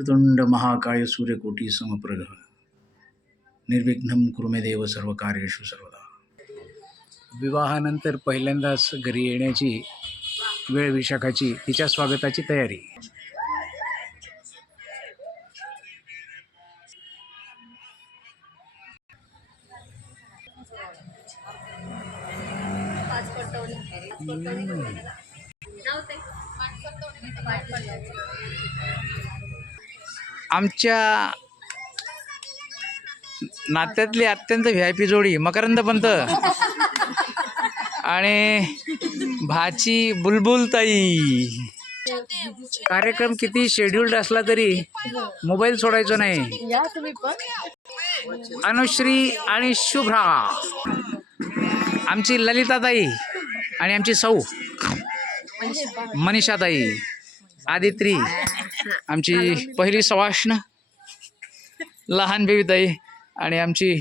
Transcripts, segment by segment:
वक्रतुंड महाकाय सूर्यकोटी समप्रभ निर्विघ्नं कुरुमे देव सर्व कार्येषु सर्वदा। विवाहानंतर पहिल्यांदाच घरी येण्याची वेळ विशाखाची तिच्या स्वागताची तयारी. आमच्या नात्यातली अत्यंत व्ही आय पी जोडी मकरंद पंत. आणि भाची बुलबुलताई. कार्यक्रम किती शेड्युल्ड असला तरी मोबाईल सोडायचो नाही. अनुश्री आणि शुभ्रा. आमची ललिताताई आणि आमची सौ. मनीषाताई आदित्री. आमची पहिली सवाष्ण लहान बेबीताई आणि आमची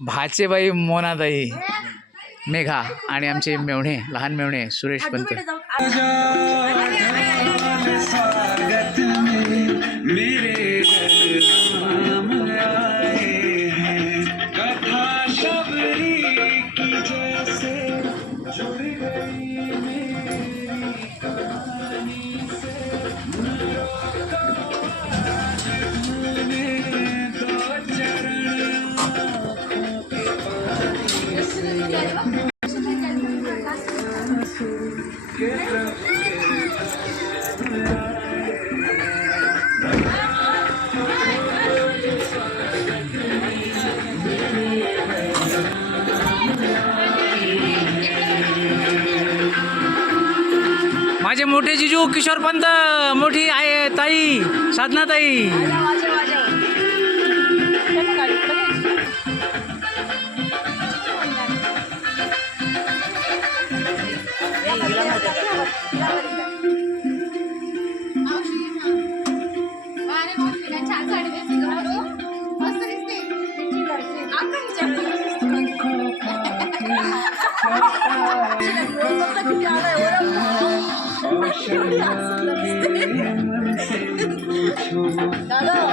भाचेबाई मोनाताई मेघा आणि आमचे मेवणे लहान मेवणे सुरेश पंत माझे मोठे जिजू किशोर पंत मोठी आहे ताई साधना ताई. দাদা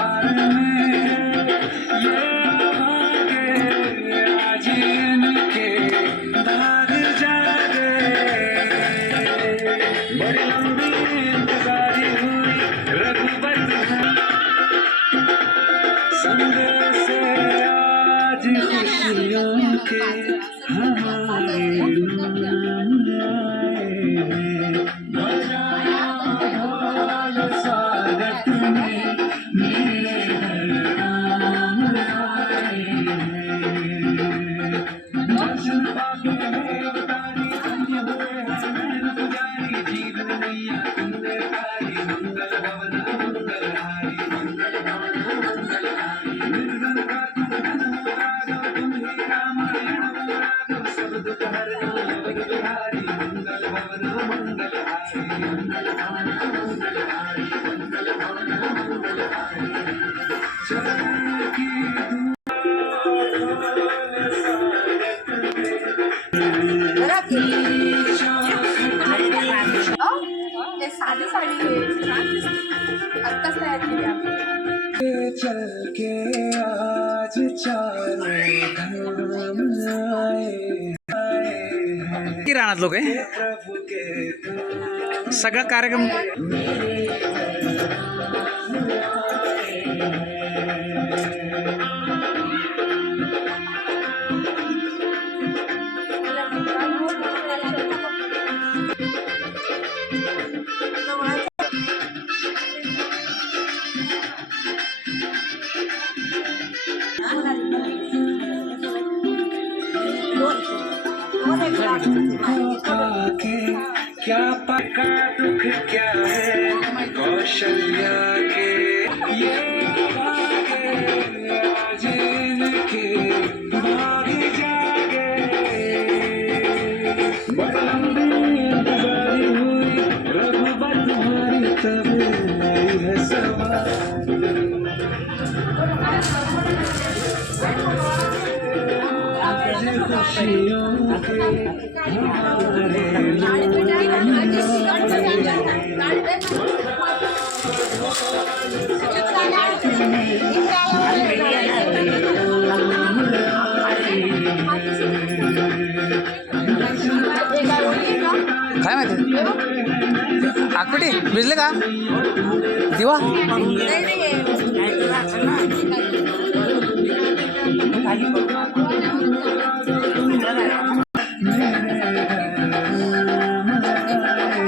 साधी साडी आत्ताच तयार केली आम्ही. किती राहणार लोक सगळा कार्यक्रम। क्या पका दुख क्या है कौशल्या के ये भाग जागे काय माहिती? आकपटी भिजले का? दिवा?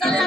चला